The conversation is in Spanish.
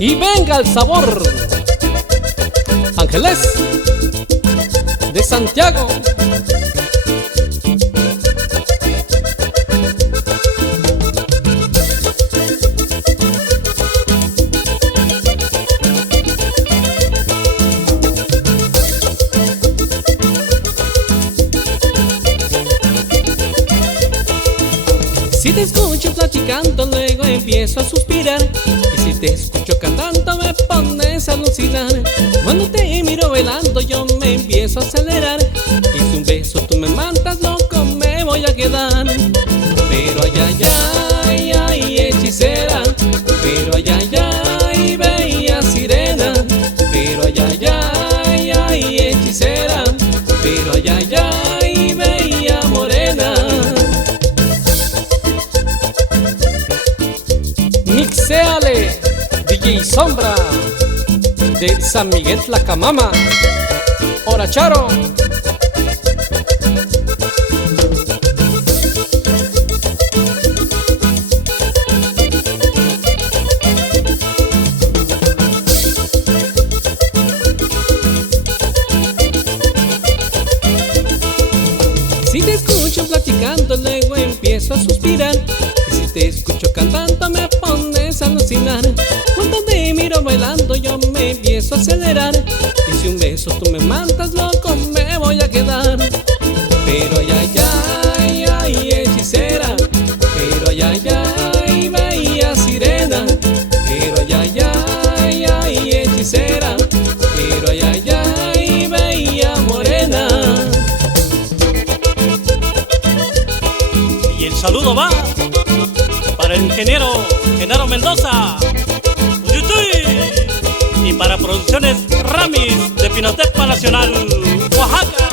Y venga el sabor. Ángeles de Santiago. Si te escucho platicando, luego empiezo a suspirar. Y si te escucho cantando, me pones a alucinar. Cuando te miro bailando, yo me empiezo a acelerar. Y si un beso tú me mandas, loco, me voy a quedar. Pero ay, ay, ay, ay, hechicera. Pero ay, ay, ay, bella sirena. Pero ay, ay, ay, ay, hechicera. Pero ay, ay, ay, bella morena. Mixéale, DJ Sombra de San Miguel Tlacamama. Ora Charo. Si te escucho platicando, luego empiezo a suspirar. Y si te escucho cantando, me pones a alucinar. Cuando te miro bailando, yo me empiezo a acelerar. Y si un beso tú me mandas, loco, me voy a quedar. Pero ay, ay, ay, ay, hechicera. Pero ay, ay, ay, bella sirena. Pero ay, ay, ay, ay, hechicera. Pero ay, ay, ay, bella morena. Y el saludo va para el ingeniero Genaro Mendoza, Uyutuy, y para Producciones Ramis de Pinotepa Nacional, Oaxaca.